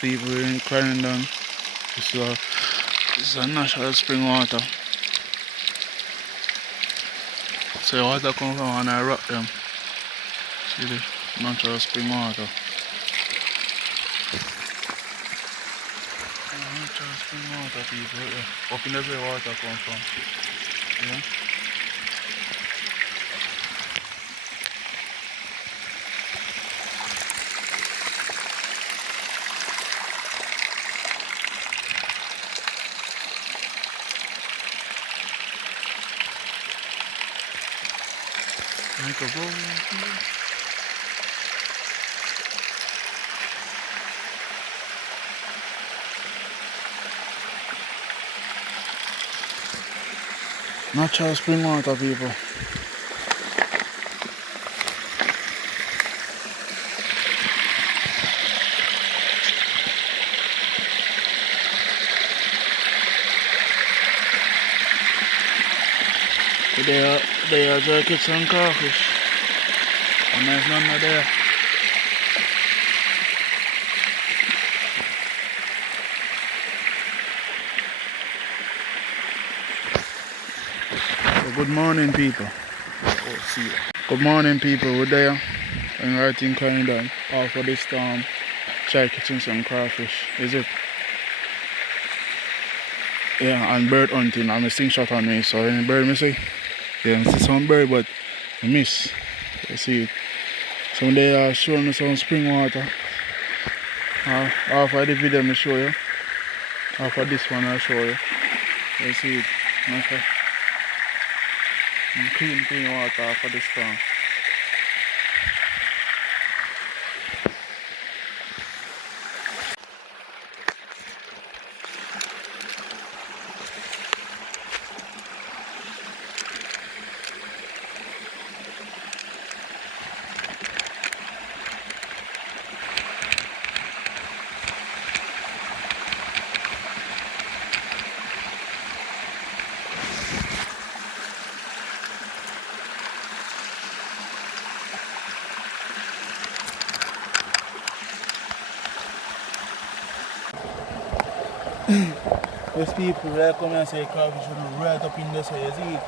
People in Clarendon. This is a natural spring water. So the water come from and I rock them. See the natural spring water. Natural spring water, people. Yeah. Up in the where water come from. Yeah. Like a bowl. Natural spring water, people. They are trying to catch some crawfish. And there's none there. So good morning, people. Oh, see. Good morning, people. We're there. And right in Clarendon. All for this storm. Try catching some crawfish. Is it? Yeah, and bird hunting. I'm a sting shot on me. So any bird, me see? Yeah, I see some bird, but I miss. You see it. So they are showing me some spring water. Half of the video I show you. Half of this one I'll show you. You see it. Okay. Clean water half of this storm. Those people they come and say crawfish should right up in there, so you see it.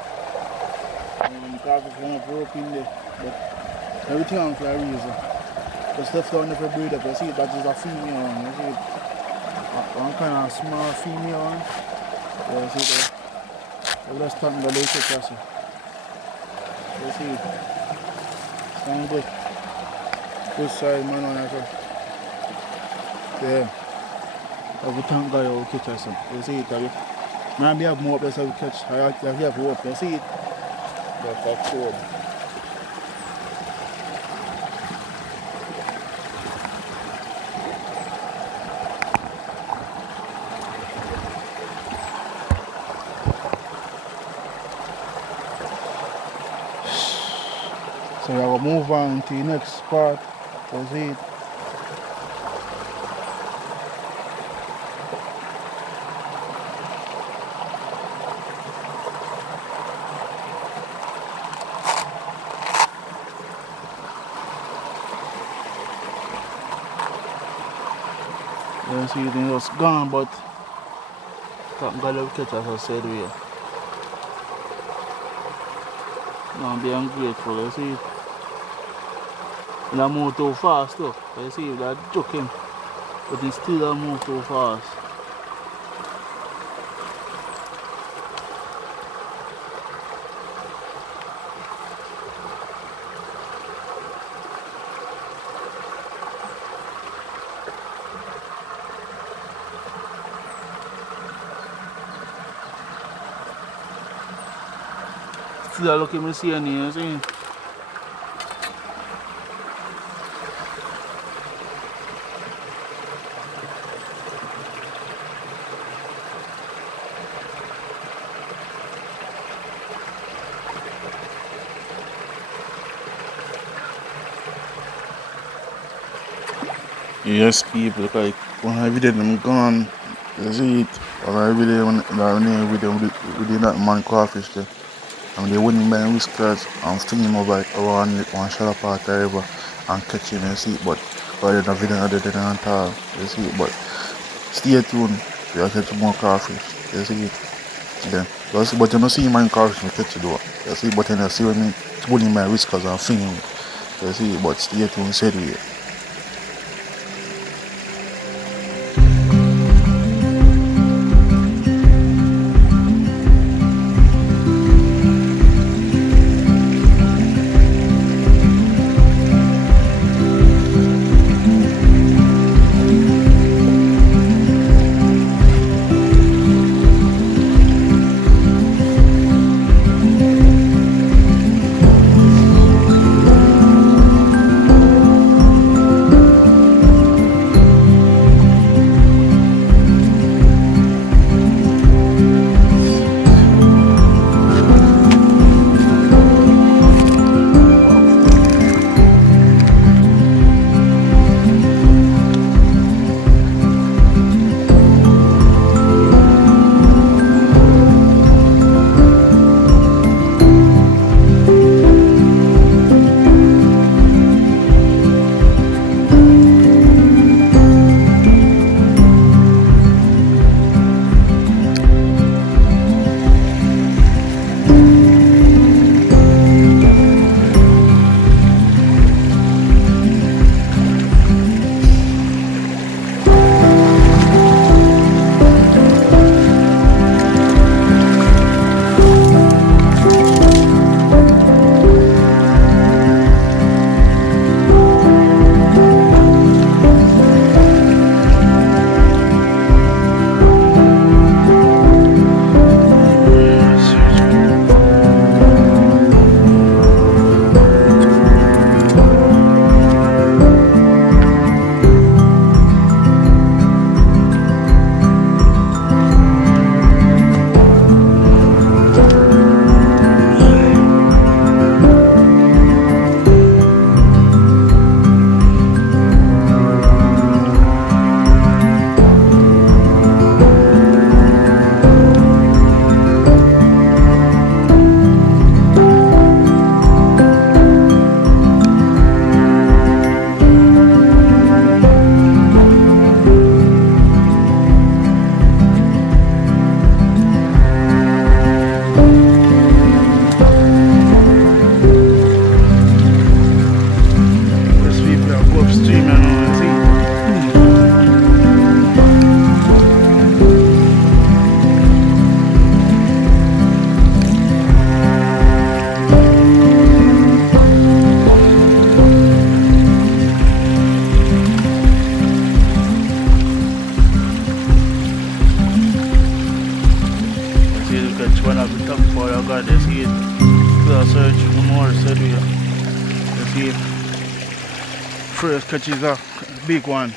The crawfish want to grow up in there. But everything on for a reason. The stuff down there for breed up, you see it, that is a female one, you see it. One kind of small female one. Yeah, you see it. They just stand the lake across it. You see it. Sound good. Good size man on that. Yeah. I will thank God I will catch us some. You see it, maybe have more up there so we catch. I have to up. You see it? That's cool. So I will move on to the next part. You see it? You see it was gone, but thank God we catch as I said we. No, I'm being grateful, you see it. And I move too fast too. You see it, that's joking. But it still don't move too fast. Still look at me see any, you see? Yes, people, like when I video them gone, you see it. Or I video when we did that man crawfish there. And they wouldn't buy whiskers and sting him over around one shallow part of the river and catch him, you see it. But But there's no video other than on top. You see it, but stay tuned. We are catching more crawfish. You see it. Then, but you don't see my crawfish me catch it though. You see, but then you see when me pulling my whiskers and flinging it. You see, but stay tuned, said we. First catch is a big one.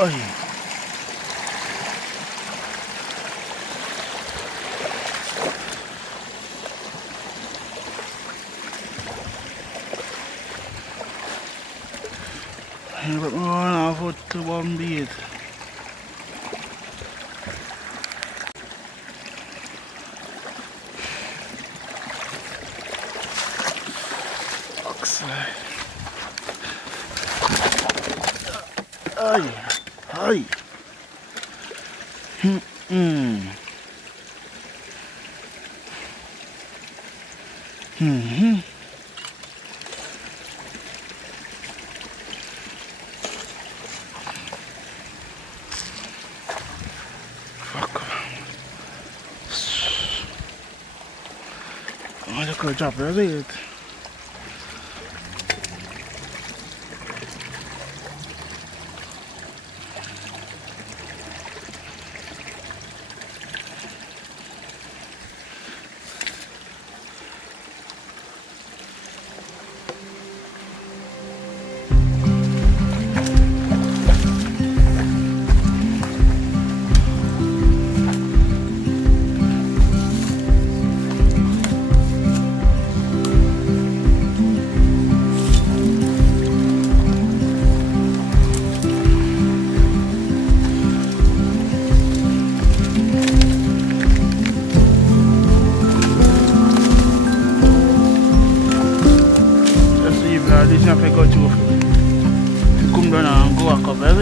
Oi. But we're on our foot to one beat. Oxide. Ay. Ay. mackerel chopper, is it? This is not go to come down and go a couple of